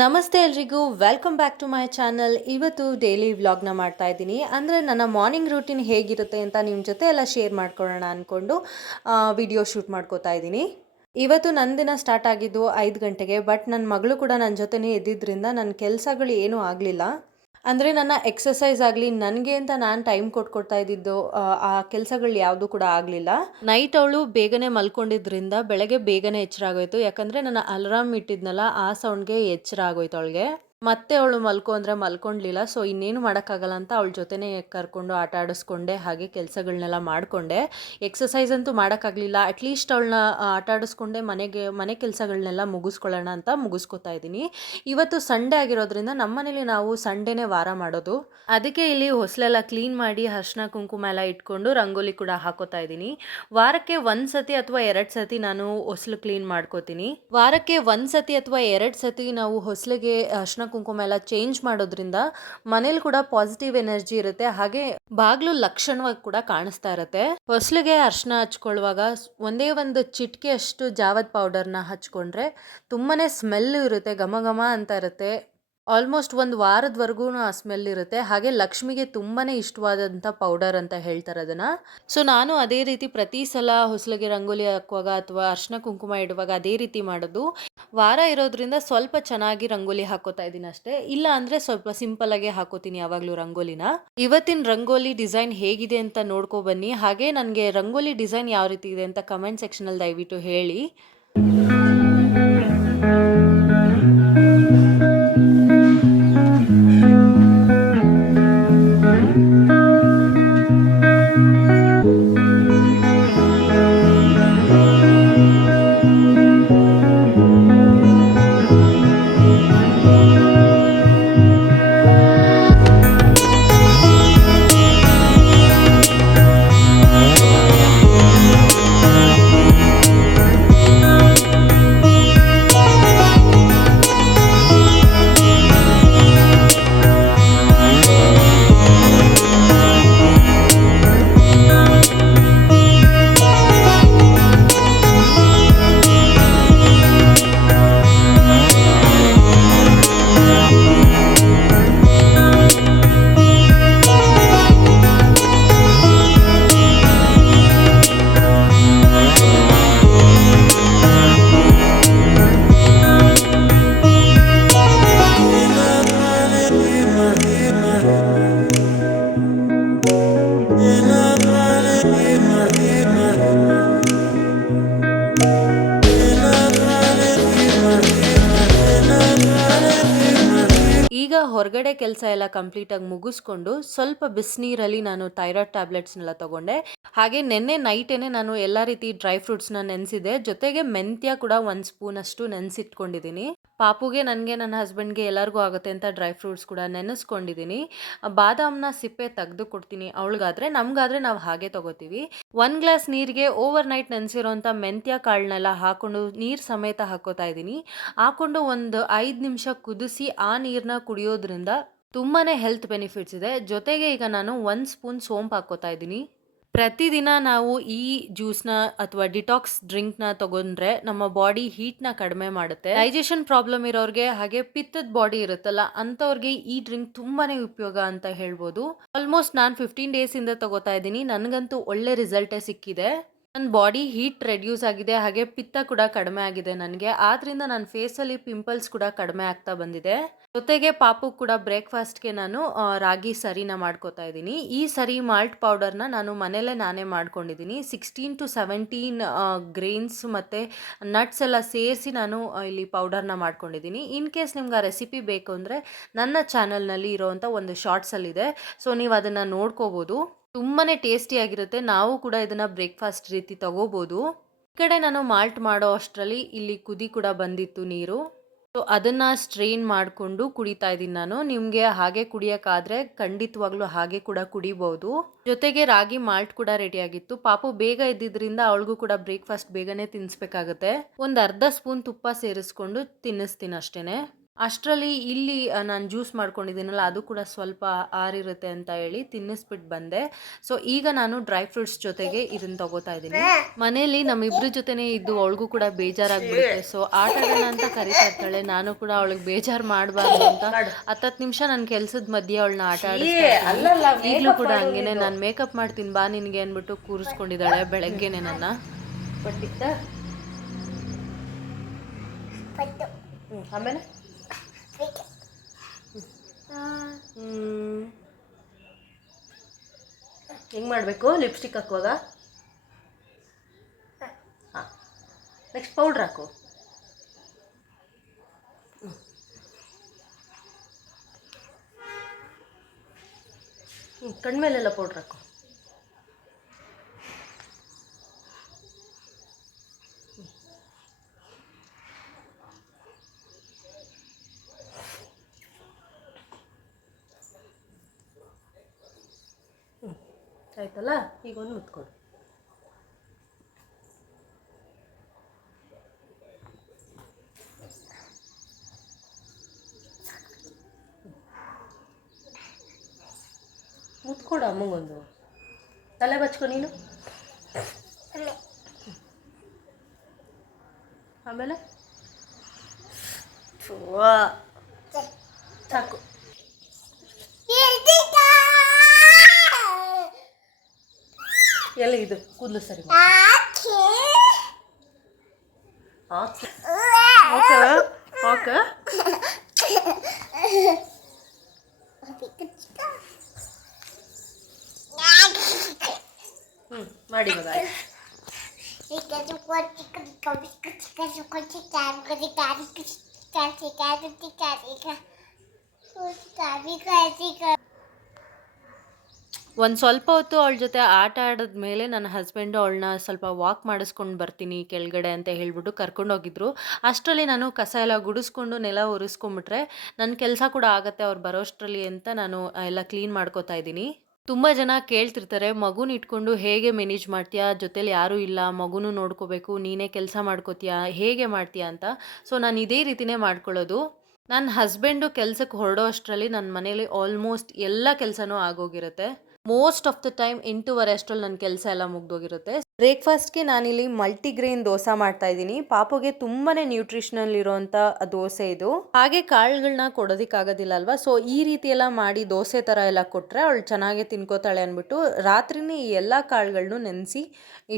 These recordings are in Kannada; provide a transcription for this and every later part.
ನಮಸ್ತೆ ಎಲ್ರಿಗೂ, welcome back to my channel. ಇವತ್ತು ಡೈಲಿ ವ್ಲಾಗ್ನ ಮಾಡ್ತಾ ಇದ್ದೀನಿ. ಅಂದರೆ ನನ್ನ ಮಾರ್ನಿಂಗ್ ರೂಟೀನ್ ಹೇಗಿರುತ್ತೆ ಅಂತ ನಿಮ್ಮ ಜೊತೆ ಎಲ್ಲ ಶೇರ್ ಮಾಡ್ಕೊಳ್ಳೋಣ ಅಂದ್ಕೊಂಡು ವಿಡಿಯೋ ಶೂಟ್ ಮಾಡ್ಕೋತಾ ಇದ್ದೀನಿ. ಇವತ್ತು ನನ್ನ ದಿನ ಸ್ಟಾರ್ಟ್ ಆಗಿದ್ದು 5 ಗಂಟೆಗೆ. ಬಟ್ ನನ್ನ ಮಗಳು ಕೂಡ ನನ್ನ ಜೊತೆನೇ ಎದ್ದಿದ್ದರಿಂದ ನನ್ನ ಕೆಲಸಗಳು ಏನೂ ಆಗಲಿಲ್ಲ. ಅಂದರೆ ನನ್ನ ಎಕ್ಸಸೈಸ್ ಆಗಲಿ, ನನಗೆ ಅಂತ ನಾನು ಟೈಮ್ ಕೊಟ್ಕೊಡ್ತಾ ಇದ್ದಿದ್ದು ಆ ಕೆಲಸಗಳು ಯಾವುದೂ ಕೂಡ ಆಗಲಿಲ್ಲ. ನೈಟ್ ಅವಳು ಬೇಗನೆ ಮಲ್ಕೊಂಡಿದ್ರಿಂದ ಬೆಳಗ್ಗೆ ಬೇಗನೆ ಎಚ್ಚರ ಆಗೋಯ್ತು. ಯಾಕಂದರೆ ನನ್ನ ಅಲಾರಾಮ್ ಇಟ್ಟಿದ್ನಲ್ಲ, ಆ ಸೌಂಡ್ಗೆ ಎಚ್ಚರ ಆಗೋಯ್ತು ಅವಳಿಗೆ. ಮತ್ತೆ ಅವಳು ಮಲ್ಕೊ ಅಂದರೆ ಮಲ್ಕೊಂಡ್ಲಿಲ್ಲ. ಸೊ ಇನ್ನೇನು ಮಾಡೋಕ್ಕಾಗಲ್ಲ ಅಂತ ಅವಳ ಜೊತೆನೇ ಕರ್ಕೊಂಡು ಆಟ ಆಡಿಸ್ಕೊಂಡೆ, ಹಾಗೆ ಕೆಲಸಗಳನ್ನೆಲ್ಲ ಮಾಡಿಕೊಂಡೆ. ಎಕ್ಸಸೈಸ್ ಅಂತೂ ಮಾಡೋಕ್ಕಾಗಲಿಲ್ಲ. ಅಟ್ಲೀಸ್ಟ್ ಅವಳನ್ನ ಆಟ ಆಡಿಸ್ಕೊಂಡೆ ಮನೆ ಕೆಲಸಗಳನ್ನೆಲ್ಲ ಮುಗಿಸ್ಕೊಳ್ಳೋಣ ಅಂತ ಮುಗಿಸ್ಕೊತಾ ಇದ್ದೀನಿ. ಇವತ್ತು ಸಂಡೇ ಆಗಿರೋದ್ರಿಂದ ನಮ್ಮನೇಲಿ ನಾವು ಸಂಡೇನೇ ವಾರ ಮಾಡೋದು. ಅದಕ್ಕೆ ಇಲ್ಲಿ ಹೊಸಲೆಲ್ಲ ಕ್ಲೀನ್ ಮಾಡಿ ಅರಿಶಿನ ಕುಂಕುಮ ಎಲ್ಲ ಇಟ್ಕೊಂಡು ರಂಗೋಲಿ ಕೂಡ ಹಾಕೋತಾ ಇದ್ದೀನಿ. ವಾರಕ್ಕೆ 1 ಸತಿ ಅಥವಾ 2 ಸತಿ ನಾನು ಹೊಸಲು ಕ್ಲೀನ್ ಮಾಡ್ಕೋತೀನಿ. ವಾರಕ್ಕೆ 1 ಸತಿ ಅಥವಾ 2 ಸತಿ ನಾವು ಹೊಸಲಿಗೆ ಅರಿಶಿನ ಕುಂಕುಮ ಎಲ್ಲ ಚೇಂಜ್ ಮಾಡೋದ್ರಿಂದ ಮನೇಲಿ ಕೂಡ ಪಾಸಿಟಿವ್ ಎನರ್ಜಿ ಇರುತ್ತೆ, ಹಾಗೆ ಬಾಗ್ಲು ಲಕ್ಷಣವಾಗಿ ಕೂಡ ಕಾಣಿಸ್ತಾ ಇರುತ್ತೆ. ಹೊಸಲಿಗೆ ಅರಿಶಿನ ಹಚ್ಕೊಳ್ಳುವಾಗ ಒಂದೇ ಒಂದು ಚಿಟಿಕೆ ಅಷ್ಟು ಜಾವದ್ ಪೌಡರ್ನ ಹಚ್ಕೊಂಡ್ರೆ ತುಂಬಾನೇ ಸ್ಮೆಲ್ ಇರುತ್ತೆ, ಘಮ ಘಮ ಅಂತ ಇರುತ್ತೆ. ಆಲ್ಮೋಸ್ಟ್ ಒಂದು ವಾರದವರೆಗೂ ಆ ಸ್ಮೆಲ್ ಇರುತ್ತೆ. ಹಾಗೆ ಲಕ್ಷ್ಮಿಗೆ ತುಂಬಾ ಇಷ್ಟವಾದಂಥ ಪೌಡರ್ ಅಂತ ಹೇಳ್ತಾರೆ ಅದನ್ನು. ಸೊ ನಾನು ಅದೇ ರೀತಿ ಪ್ರತಿ ಸಲ ಹೊಸಲಿಗೆ ರಂಗೋಲಿ ಹಾಕುವಾಗ ಅಥವಾ ಅರಿಶಿನ ಕುಂಕುಮ ಇಡುವಾಗ ಅದೇ ರೀತಿ ಮಾಡೋದು. ವಾರ ಇರೋದ್ರಿಂದ ಸ್ವಲ್ಪ ಚೆನ್ನಾಗಿ ರಂಗೋಲಿ ಹಾಕೋತಾ ಇದ್ದೀನಿ ಅಷ್ಟೇ. ಇಲ್ಲ ಅಂದರೆ ಸ್ವಲ್ಪ ಸಿಂಪಲ್ಲಾಗೆ ಹಾಕೋತೀನಿ ಯಾವಾಗಲೂ ರಂಗೋಲಿನ. ಇವತ್ತಿನ ರಂಗೋಲಿ ಡಿಸೈನ್ ಹೇಗಿದೆ ಅಂತ ನೋಡ್ಕೊ ಬನ್ನಿ. ಹಾಗೆ ನನಗೆ ರಂಗೋಲಿ ಡಿಸೈನ್ ಯಾವ ರೀತಿ ಇದೆ ಅಂತ ಕಮೆಂಟ್ ಸೆಕ್ಷನಲ್ಲಿ ದಯವಿಟ್ಟು ಹೇಳಿ. ಈಗ ಹೊರಗಡೆ ಕೆಲಸ ಎಲ್ಲ ಕಂಪ್ಲೀಟಾಗಿ ಮುಗಿಸ್ಕೊಂಡು ಸ್ವಲ್ಪ ಬಿಸಿನೀರಲ್ಲಿ ನಾನು ಥೈರಾಯ್ಡ್ ಟ್ಯಾಬ್ಲೆಟ್ಸ್ನೆಲ್ಲ ತೊಗೊಂಡೆ. ಹಾಗೆ ನೆನ್ನೆ ನೈಟೇನೆ ನಾನು ಎಲ್ಲ ರೀತಿ ಡ್ರೈ ಫ್ರೂಟ್ಸ್ನ ನೆನೆಸಿದೆ. ಜೊತೆಗೆ ಮೆಂತ್ಯ ಕೂಡ 1 ಸ್ಪೂನ್ ಅಷ್ಟು ನೆನೆಸಿಟ್ಕೊಂಡಿದ್ದೀನಿ. ಪಾಪುಗೆ, ನನಗೆ, ನನ್ನ ಹಸ್ಬೆಂಡ್ಗೆ ಎಲ್ಲರಿಗೂ ಆಗುತ್ತೆ ಅಂತ ಡ್ರೈ ಫ್ರೂಟ್ಸ್ ಕೂಡ ನೆನೆಸ್ಕೊಂಡಿದ್ದೀನಿ. ಬಾದಾಮ್ನ ಸಿಪ್ಪೆ ತೆಗೆದು ಕೊಡ್ತೀನಿ ಅವಳಿಗಾದ್ರೆ. ನಮಗಾದ್ರೆ ನಾವು ಹಾಗೆ ತಗೋತೀವಿ. 1 ಗ್ಲಾಸ್ ನೀರಿಗೆ ಓವರ್ ನೈಟ್ ನೆನೆಸಿರೋಂಥ ಮೆಂತ್ಯ ಕಾಳನ್ನೆಲ್ಲ ಹಾಕೊಂಡು ನೀರು ಸಮೇತ ಹಾಕೋತಾ ಇದ್ದೀನಿ. ಹಾಕೊಂಡು ಒಂದು 5 ನಿಮಿಷ ಕುದಿಸಿ ಆ ನೀರನ್ನ ಕುಡಿಯೋದ್ರಿಂದ ತುಂಬಾನೇ ಹೆಲ್ತ್ ಬೆನಿಫಿಟ್ಸ್ ಇದೆ. ಜೊತೆಗೆ ಈಗ ನಾನು 1 ಸ್ಪೂನ್ ಸೋಂಪು ಹಾಕೋತಾ ಇದ್ದೀನಿ. ಪ್ರತಿದಿನ ನಾವು ಈ ಜ್ಯೂಸ್ನ ಅಥವಾ ಡಿಟಾಕ್ಸ್ ಡ್ರಿಂಕ್ನ ತಗೊಂಡ್ರೆ ನಮ್ಮ ಬಾಡಿ ಹೀಟ್ನ ಕಡಿಮೆ ಮಾಡುತ್ತೆ. ಡೈಜೆಷನ್ ಪ್ರಾಬ್ಲಮ್ ಇರೋರಿಗೆ, ಹಾಗೆ ಪಿತ್ತದ ಬಾಡಿ ಇರುತ್ತಲ್ಲ ಅಂಥವ್ರಿಗೆ ಈ ಡ್ರಿಂಕ್ ತುಂಬಾನೇ ಉಪಯೋಗ ಅಂತ ಹೇಳ್ಬೋದು. ಆಲ್ಮೋಸ್ಟ್ ನಾನು 15 ಡೇಸಿಂದ ತಗೋತಾ ಇದ್ದೀನಿ. ನನಗಂತೂ ಒಳ್ಳೆ ರಿಸಲ್ಟೇ ಸಿಕ್ಕಿದೆ. ನನ್ನ ಬಾಡಿ ಹೀಟ್ ರೆಡ್ಯೂಸ್ ಆಗಿದೆ, ಹಾಗೆ ಪಿತ್ತ ಕೂಡ ಕಡಿಮೆ ಆಗಿದೆ ನನಗೆ. ಆದ್ರಿಂದ ನನ್ನ ಫೇಸಲ್ಲಿ ಪಿಂಪಲ್ಸ್ ಕೂಡ ಕಡಿಮೆ ಆಗ್ತಾ ಬಂದಿದೆ. ಜೊತೆಗೆ ಪಾಪು ಕೂಡ ಬ್ರೇಕ್ಫಾಸ್ಟ್ಗೆ ನಾನು ರಾಗಿ ಸರಿನ ಮಾಡ್ಕೋತಾ ಇದ್ದೀನಿ. ಈ ಸರಿ ಮಾಲ್ಟ್ ಪೌಡರ್ನ ನಾನು ಮನೇಲೆ ನಾನೇ ಮಾಡ್ಕೊಂಡಿದ್ದೀನಿ. 16 to 17 ಗ್ರೇನ್ಸ್ ಮತ್ತು ನಟ್ಸ್ ಎಲ್ಲ ಸೇರಿಸಿ ನಾನು ಇಲ್ಲಿ ಪೌಡರ್ನ ಮಾಡ್ಕೊಂಡಿದ್ದೀನಿ. ಇನ್ ಕೇಸ್ ನಿಮ್ಗೆ ಆ ರೆಸಿಪಿ ಬೇಕು ಅಂದರೆ ನನ್ನ ಚಾನಲ್ನಲ್ಲಿ ಇರೋವಂಥ ಒಂದು ಶಾರ್ಟ್ಸಲ್ಲಿದೆ. ಸೊ ನೀವು ಅದನ್ನು ನೋಡ್ಕೋಬೋದು. ತುಂಬಾ ಟೇಸ್ಟಿಯಾಗಿರುತ್ತೆ. ನಾವು ಕೂಡ ಇದನ್ನು ಬ್ರೇಕ್ಫಾಸ್ಟ್ ರೀತಿ ತಗೋಬೋದು. ಈ ಕಡೆ ನಾನು ಮಾಲ್ಟ್ ಮಾಡೋ ಅಷ್ಟರಲ್ಲಿ ಇಲ್ಲಿ ಕುದಿ ಕೂಡ ಬಂದಿತ್ತು ನೀರು. ಸೊ ಅದನ್ನು ಸ್ಟ್ರೈನ್ ಮಾಡಿಕೊಂಡು ಕುಡಿತಾ ಇದ್ದೀನಿ ನಾನು. ನಿಮಗೆ ಹಾಗೆ ಕುಡಿಯೋಕ್ಕಾದ್ರೆ ಖಂಡಿತವಾಗ್ಲೂ ಹಾಗೆ ಕೂಡ ಕುಡಿಬೋದು. ಜೊತೆಗೆ ರಾಗಿ ಮಾಲ್ಟ್ ಕೂಡ ರೆಡಿಯಾಗಿತ್ತು. ಪಾಪು ಬೇಗ ಇದ್ದಿದ್ದರಿಂದ ಅವಳಿಗೂ ಕೂಡ ಬ್ರೇಕ್ಫಾಸ್ಟ್ ಬೇಗನೆ ತಿನ್ನಿಸ್ಬೇಕಾಗುತ್ತೆ. ಒಂದು ಅರ್ಧ ಸ್ಪೂನ್ ತುಪ್ಪ ಸೇರಿಸ್ಕೊಂಡು ತಿನ್ನಿಸ್ತೀನಿ ಅಷ್ಟೇ. ಅಷ್ಟರಲ್ಲಿ ಇಲ್ಲಿ ನಾನು ಜ್ಯೂಸ್ ಮಾಡ್ಕೊಂಡಿದ್ದೀನಲ್ಲ ಅದು ಕೂಡ ಸ್ವಲ್ಪ ಆರಿರುತ್ತೆ ಅಂತ ಹೇಳಿ ತಿನ್ನಿಸ್ಬಿಟ್ಟು ಬಂದೆ. ಸೊ ಈಗ ನಾನು ಡ್ರೈ ಫ್ರೂಟ್ಸ್ ಜೊತೆಗೆ ಇದನ್ನು ತಗೋತಾ ಇದ್ದೀನಿ. ಮನೇಲಿ ನಮ್ಮಿಬ್ಬರ ಜೊತೆನೇ ಇದ್ದು ಅವಳಿಗೂ ಕೂಡ ಬೇಜಾರಾಗ್ಬಿಡುತ್ತೆ. ಸೊ ಆಟ ಆಡೋಣ ಅಂತ ಕರಿತಾ ಇರ್ತಾಳೆ. ನಾನು ಕೂಡ ಅವಳಿಗೆ ಬೇಜಾರು ಮಾಡಬಾರ್ದು ಅಂತ 10 ನಿಮಿಷ ನನ್ನ ಕೆಲಸದ ಮಧ್ಯೆ ಅವಳನ್ನ ಆಟ ಆಡಿಸ್ತಾ ಇದ್ದೀನಿ. ಈಗಲೂ ಕೂಡ ಹಂಗೇನೆ ನಾನು ಮೇಕಪ್ ಮಾಡ್ತೀನಿ ಬಾ ನಿನಗೆ ಅಂದ್ಬಿಟ್ಟು ಕೂರಿಸ್ಕೊಂಡಿದ್ದಾಳೆ ಬೆಳಗ್ಗೆನೆ ನನ್ನ. ಆಮೇಲೆ ಹೆಂಗೆ ಮಾಡಬೇಕು ಲಿಪ್ಸ್ಟಿಕ್ ಹಾಕುವಾಗ? ಹಾಂ, ನೆಕ್ಸ್ಟ್ ಪೌಡ್ರ್ ಹಾಕು. ಕಣ್ಮೇಲೆಲ್ಲ ಪೌಡ್ರ್ ಹಾಕು. ಆಯ್ತಲ್ಲ, ಈಗ ಒಂದು ಮುತ್ಕೊಡು. ಮುತ್ಕೊಡು ಅಮ್ಮಗೊಂದು. ತಲೆ ಬಚ್ಕೊ ನೀನು. ಆಮೇಲೆ ಸಾಕು. ಎಲ್ಲ ಇದು ಕೂದಲು ಸರಿ ಮಾಡಿ ಮಗ. ಒಂದು ಸ್ವಲ್ಪ ಹೊತ್ತು ಅವಳ ಜೊತೆ ಆಟ ಆಡಿದ್ಮೇಲೆ ನನ್ನ ಹಸ್ಬೆಂಡು ಅವಳನ್ನ ಸ್ವಲ್ಪ ವಾಕ್ ಮಾಡಿಸ್ಕೊಂಡು ಬರ್ತೀನಿ ಕೆಳಗಡೆ ಅಂತ ಹೇಳ್ಬಿಟ್ಟು ಕರ್ಕೊಂಡೋಗಿದ್ರು. ಅಷ್ಟರಲ್ಲಿ ನಾನು ಕಸ ಎಲ್ಲ ಗುಡಿಸ್ಕೊಂಡು ನೆಲ ಒರೆಸ್ಕೊಂಬಿಟ್ರೆ ನನ್ನ ಕೆಲಸ ಕೂಡ ಆಗುತ್ತೆ ಅವ್ರು ಬರೋಷ್ಟರಲ್ಲಿ ಅಂತ ನಾನು ಎಲ್ಲ ಕ್ಲೀನ್ ಮಾಡ್ಕೋತಾ ಇದ್ದೀನಿ. ತುಂಬ ಜನ ಕೇಳ್ತಿರ್ತಾರೆ, ಮಗುನ ಇಟ್ಕೊಂಡು ಹೇಗೆ ಮ್ಯಾನೇಜ್ ಮಾಡ್ತೀಯಾ, ಜೊತೇಲಿ ಯಾರೂ ಇಲ್ಲ, ಮಗುನೂ ನೋಡ್ಕೋಬೇಕು, ನೀನೇ ಕೆಲಸ ಮಾಡ್ಕೋತೀಯಾ, ಹೇಗೆ ಮಾಡ್ತೀಯಾ ಅಂತ. ಸೊ ನಾನು ಇದೇ ರೀತಿನೇ ಮಾಡ್ಕೊಳ್ಳೋದು. ನನ್ನ ಹಸ್ಬೆಂಡು ಕೆಲ್ಸಕ್ಕೆ ಹೊರಡೋ ಅಷ್ಟರಲ್ಲಿ ನನ್ನ ಮನೇಲಿ ಆಲ್ಮೋಸ್ಟ್ ಎಲ್ಲ ಕೆಲಸನೂ ಆಗೋಗಿರುತ್ತೆ. ಮೋಸ್ಟ್ ಆಫ್ ದ ಟೈಮ್ 8:30 ಅಷ್ಟರಲ್ಲಿ ನನ್ನ ಕೆಲಸ ಎಲ್ಲ ಮುಗ್ದೋಗಿರುತ್ತೆ. ಬ್ರೇಕ್ಫಾಸ್ಟ್ಗೆ ನಾನಿಲ್ಲಿ ಮಲ್ಟಿಗ್ರೇನ್ ದೋಸೆ ಮಾಡ್ತಾ ಇದ್ದೀನಿ. ಪಾಪುಗೆ ತುಂಬಾ ನ್ಯೂಟ್ರಿಷನಲ್ ಇರೋವಂಥ ದೋಸೆ ಇದು. ಹಾಗೆ ಕಾಳುಗಳನ್ನ ಕೊಡೋದಕ್ಕಾಗೋದಿಲ್ಲ ಅಲ್ವಾ, ಸೊ ಈ ರೀತಿ ಎಲ್ಲ ಮಾಡಿ ದೋಸೆ ಥರ ಎಲ್ಲ ಕೊಟ್ಟರೆ ಅವಳು ಚೆನ್ನಾಗಿ ತಿನ್ಕೋತಾಳೆ ಅಂದ್ಬಿಟ್ಟು ರಾತ್ರಿನೇ ಈ ಎಲ್ಲ ಕಾಳುಗಳನ್ನೂ ನೆನೆಸಿ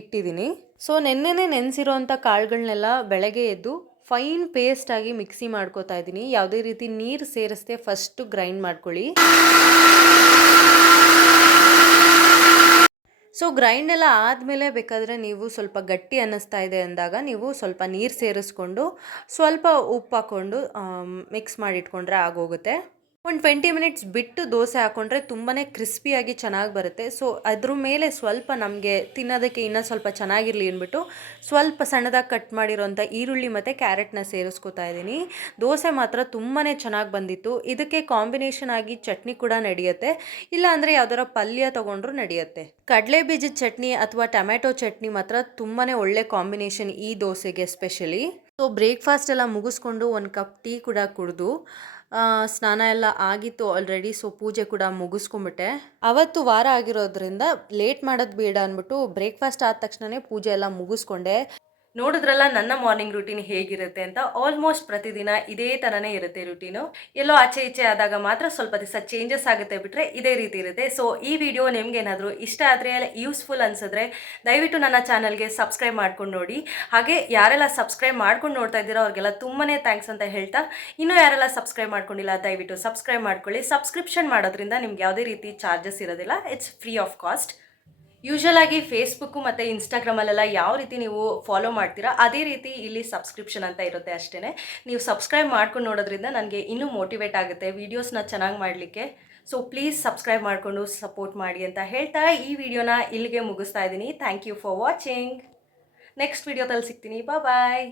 ಇಟ್ಟಿದ್ದೀನಿ. ಸೊ ನೆನ್ನೆನೇ ನೆನೆಸಿರೋವಂಥ ಕಾಳುಗಳನ್ನೆಲ್ಲ ಬೆಳಗ್ಗೆ ಎದ್ದು ಫೈನ್ ಪೇಸ್ಟ್ ಆಗಿ ಮಿಕ್ಸಿ ಮಾಡ್ಕೋತಾ ಇದ್ದೀನಿ. ಯಾವುದೇ ರೀತಿ ನೀರು ಸೇರಿಸದೆ ಫಸ್ಟು ಗ್ರೈಂಡ್ ಮಾಡ್ಕೊಳ್ಳಿ. ಸೊ ಗ್ರೈಂಡ್ ಎಲ್ಲ ಆದಮೇಲೆ ಬೇಕಾದರೆ ನೀವು ಸ್ವಲ್ಪ ಗಟ್ಟಿ ಅನ್ನಿಸ್ತಾ ಇದೆ ಅಂದಾಗ ನೀವು ಸ್ವಲ್ಪ ನೀರು ಸೇರಿಸ್ಕೊಂಡು ಸ್ವಲ್ಪ ಉಪ್ಪು ಹಾಕ್ಕೊಂಡು ಮಿಕ್ಸ್ ಮಾಡಿಟ್ಕೊಂಡ್ರೆ ಆಗೋಗುತ್ತೆ. ಒಂದು 20 ಮಿನಿಟ್ಸ್ ಬಿಟ್ಟು ದೋಸೆ ಹಾಕ್ಕೊಂಡ್ರೆ ತುಂಬಾ ಕ್ರಿಸ್ಪಿಯಾಗಿ ಚೆನ್ನಾಗಿ ಬರುತ್ತೆ. ಸೊ ಅದ್ರ ಮೇಲೆ ಸ್ವಲ್ಪ ನಮಗೆ ತಿನ್ನೋದಕ್ಕೆ ಇನ್ನೂ ಸ್ವಲ್ಪ ಚೆನ್ನಾಗಿರಲಿ ಅಂದ್ಬಿಟ್ಟು ಸ್ವಲ್ಪ ಸಣ್ಣದಾಗಿ ಕಟ್ ಮಾಡಿರೋಂಥ ಈರುಳ್ಳಿ ಮತ್ತು ಕ್ಯಾರೆಟ್ನ ಸೇರಿಸ್ಕೊತಾ ಇದ್ದೀನಿ. ದೋಸೆ ಮಾತ್ರ ತುಂಬಾ ಚೆನ್ನಾಗಿ ಬಂದಿತ್ತು. ಇದಕ್ಕೆ ಕಾಂಬಿನೇಷನ್ ಆಗಿ ಚಟ್ನಿ ಕೂಡ ನಡೆಯುತ್ತೆ, ಇಲ್ಲ ಅಂದರೆ ಯಾವ್ದಾರ ಪಲ್ಯ ತೊಗೊಂಡ್ರೂ ನಡೆಯುತ್ತೆ. ಕಡಲೆ ಬೀಜದ ಚಟ್ನಿ ಅಥವಾ ಟೊಮ್ಯಾಟೊ ಚಟ್ನಿ ಮಾತ್ರ ತುಂಬಾ ಒಳ್ಳೆ ಕಾಂಬಿನೇಷನ್ ಈ ದೋಸೆಗೆ ಎಸ್ಪೆಷಲಿ. ಸೊ ಬ್ರೇಕ್ಫಾಸ್ಟ್ ಎಲ್ಲ ಮುಗಿಸ್ಕೊಂಡು ಒಂದು ಕಪ್ ಟೀ ಕೂಡ ಕುಡಿದು ಸ್ನಾನ ಎಲ್ಲ ಆಗಿತ್ತು ಆಲ್ರೆಡಿ. ಸೊ ಪೂಜೆ ಕೂಡ ಮುಗಿಸ್ಕೊಂಬಿಟ್ಟೆ. ಅವತ್ತು ವಾರ ಆಗಿರೋದ್ರಿಂದ ಲೇಟ್ ಮಾಡೋದು ಬೇಡ ಅಂದ್ಬಿಟ್ಟು ಬ್ರೇಕ್ಫಾಸ್ಟ್ ಆದ ತಕ್ಷಣವೇ ಪೂಜೆ ಎಲ್ಲ ಮುಗಿಸ್ಕೊಂಡೆ. ನೋಡಿದ್ರಲ್ಲ ನನ್ನ ಮಾರ್ನಿಂಗ್ ರೂಟೀನ್ ಹೇಗಿರುತ್ತೆ ಅಂತ. ಆಲ್ಮೋಸ್ಟ್ ಪ್ರತಿದಿನ ಇದೇ ಥರನೇ ಇರುತ್ತೆ ರೂಟೀನು. ಎಲ್ಲೋ ಆಚೆ ಈಚೆ ಆದಾಗ ಮಾತ್ರ ಸ್ವಲ್ಪ ದಿವಸ ಚೇಂಜಸ್ ಆಗುತ್ತೆ, ಬಿಟ್ಟರೆ ಇದೇ ರೀತಿ ಇರುತ್ತೆ. ಸೊ ಈ ವಿಡಿಯೋ ನಿಮ್ಗೇನಾದರೂ ಇಷ್ಟ ಆದರೆ ಯೂಸ್ಫುಲ್ ಅನಿಸಿದ್ರೆ ದಯವಿಟ್ಟು ನನ್ನ ಚಾನಲ್ಗೆ ಸಬ್ಸ್ಕ್ರೈಬ್ ಮಾಡ್ಕೊಂಡು ನೋಡಿ. ಹಾಗೆ ಯಾರೆಲ್ಲ ಸಬ್ಸ್ಕ್ರೈಬ್ ಮಾಡ್ಕೊಂಡು ನೋಡ್ತಾ ಇದ್ದೀರೋ ಅವ್ರಿಗೆಲ್ಲ ತುಂಬಾ ಥ್ಯಾಂಕ್ಸ್ ಅಂತ ಹೇಳ್ತಾ, ಇನ್ನೂ ಯಾರೆಲ್ಲ ಸಬ್ಸ್ಕ್ರೈಬ್ ಮಾಡ್ಕೊಂಡಿಲ್ಲ ದಯವಿಟ್ಟು ಸಬ್ಸ್ಕ್ರೈಬ್ ಮಾಡ್ಕೊಳ್ಳಿ. ಸಬ್ಸ್ಕ್ರಿಪ್ಷನ್ ಮಾಡೋದ್ರಿಂದ ನಿಮ್ಗೆ ಯಾವುದೇ ರೀತಿ ಚಾರ್ಜಸ್ ಇರೋದಿಲ್ಲ, it's free of cost. Usual ಆಗಿ ಫೇಸ್ಬುಕ್ಕು ಮತ್ತು ಇನ್ಸ್ಟಾಗ್ರಾಮಲ್ಲೆಲ್ಲ ಯಾವ ರೀತಿ ನೀವು ಫಾಲೋ ಮಾಡ್ತೀರಾ ಅದೇ ರೀತಿ ಇಲ್ಲಿ ಸಬ್ಸ್ಕ್ರಿಪ್ಷನ್ ಅಂತ ಇರುತ್ತೆ ಅಷ್ಟೇ. ನೀವು ಸಬ್ಸ್ಕ್ರೈಬ್ ಮಾಡ್ಕೊಂಡು ನೋಡೋದ್ರಿಂದ ನನಗೆ ಇನ್ನೂ ಮೋಟಿವೇಟ್ ಆಗುತ್ತೆ ವೀಡಿಯೋಸ್ನ ಚೆನ್ನಾಗಿ ಮಾಡಲಿಕ್ಕೆ. ಸೊ ಪ್ಲೀಸ್ ಸಬ್ಸ್ಕ್ರೈಬ್ ಮಾಡಿಕೊಂಡು ಸಪೋರ್ಟ್ ಮಾಡಿ ಅಂತ ಹೇಳ್ತಾ ಈ ವಿಡಿಯೋನ ಇಲ್ಲಿಗೆ ಮುಗಿಸ್ತಾ ಇದ್ದೀನಿ. Thank you for watching. Next ವಿಡಿಯೋದಲ್ಲಿ ಸಿಗ್ತೀನಿ. ಬಾಯ್.